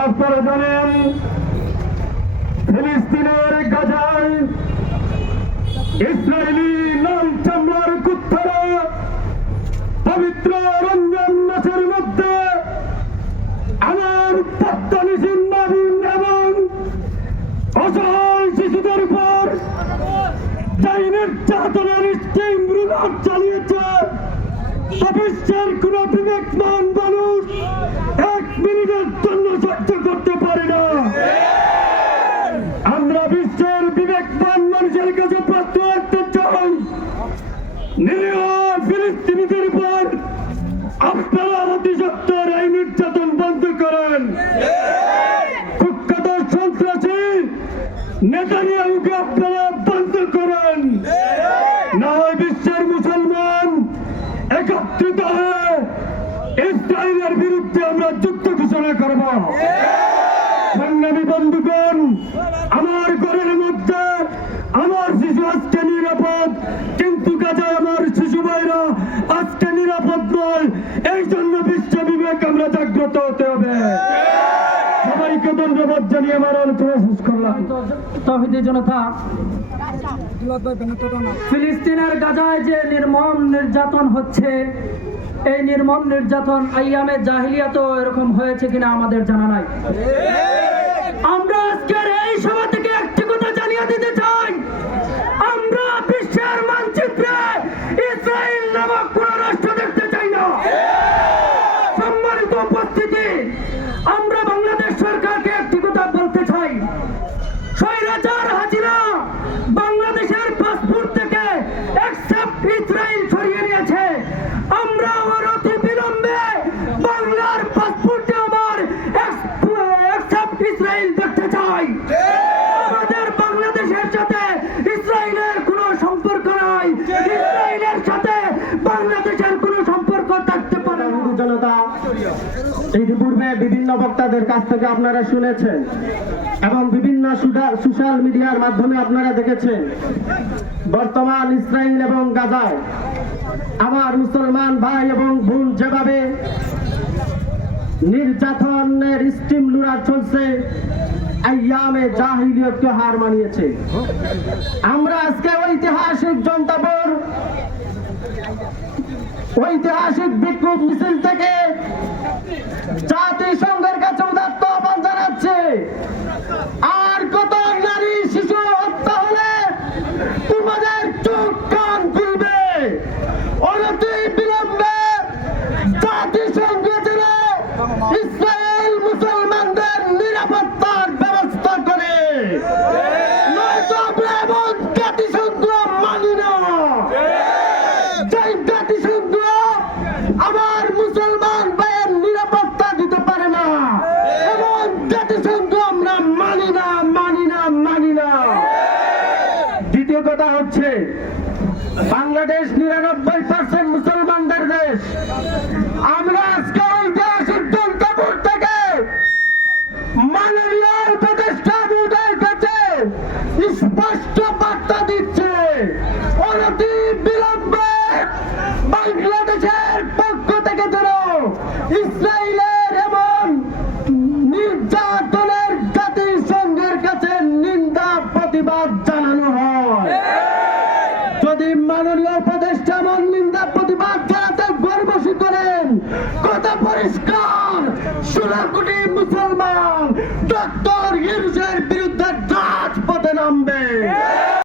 আপনারা জানেন, ফিলিস্তিনের গাজায় ইসরায়েলি লাল চামড়ার কুত্তারা পবিত্র রঞ্জন মাসের মধ্যে আমার পত্তানিসীন মাবিন এবং অসহায় শিশুদের উপর যাই নির্যাতনের স্টিম রুলার চালিয়েছে বিশ্বের কোন বিবেকমান মানুষ মিনিটের জন্য সহ্য করতে পারে না। আমরা বিশ্বের বিবেকবান মানুষের কাছে রাখতে চাই। নিরীহ উপর আপনারা অতি সত্তর এই নির্যাতন বন্ধ করেন। কুখ্যাত সন্ত্রাসী আপনারা বন্ধ করেন না হয় বিশ্বের মুসলমান একত্রিত হয়ে ইসরায়েলের বিরুদ্ধে আমরা যুদ্ধ ঘোষণা করব। বন্ধুগণ, আমার ঘরের মধ্যে আমার শিশু আজকে নিরাপদ, কিন্তু গাজায় আমার শিশু ভাইরা আজকে নিরাপদ নয়। এই জন্য বিশ্ব বিবেক আমরা জাগ্রত হতে হবে। সবাইকে ধন্যবাদ জানিয়ে আমার আলোচনা শেষ করলাম। তহিদি জনতা, ফিলিস্তিনের গাজায় যে নির্মম নির্যাতন হচ্ছে এই নির্মম নির্যাতন আইয়ামে জাহিলিয়াতেও এরকম হয়েছে কিনা আমাদের জানা নাই। আমরা আজকের এই সভা থেকে একটি কথা জানিয়ে দিতে চাই আমরা বিশ্বের মানচিত্রে ইসরায়েল নামক কোন রাষ্ট্র দেখতে চাই না সম্মানিত উপস্থিতি আমরা বাংলাদেশ সরকারকে একটি কথা বলতে চাই স্বৈরাচার হাজিরা বাংলাদেশের পাসপোর্ট থেকে একসেপ্ট ইসরায়েল সরিয়ে নিয়েছে আমরা আবার অতি বিলম্বে বাংলার পাসপোর্টে আবার একসেপ্ট ইসরায়েল দেখতে চাই আমাদের বাংলাদেশের সাথে ইসরায়েলের কোনো সম্পর্ক নাই ইসরায়েলের সাথে বাংলাদেশের কোনো সম্পর্ক থাকতে পারে না জনতা ইতিপূর্বে বিভিন্ন বক্তাদের কাছ থেকে আপনারা শুনেছেন এবং বিভিন্ন সোশ্যাল মিডিয়ার মাধ্যমে আপনারা দেখেছেন। বর্তমান ইসরায়েল এবং গাজায় আমার মুসলমান ভাই এবং বোন যেভাবে নির্যাতনের স্টিম লুরা চলছে, আইয়ামে জাহিলিয়তকে হার মানিয়েছে। আমরা আজকে ঐতিহাসিক জনতাপুর ঐতিহাসিক বিক্ষোভ মিছিল থেকে জাতিসংঘ আমার মুসলমান ভাইয়ের নিরাপত্তা দিতে পারে না, এমন জাতিসংঘ আমরা মানি না মানি না মানি না। দ্বিতীয় কথা হচ্ছে, বাংলাদেশ নিরানব্বই পার্সেন্ট পরিষ্কার ষোলো মুসলমান ডক্টর ইউনুসের বিরুদ্ধে রাজপথে নামবে।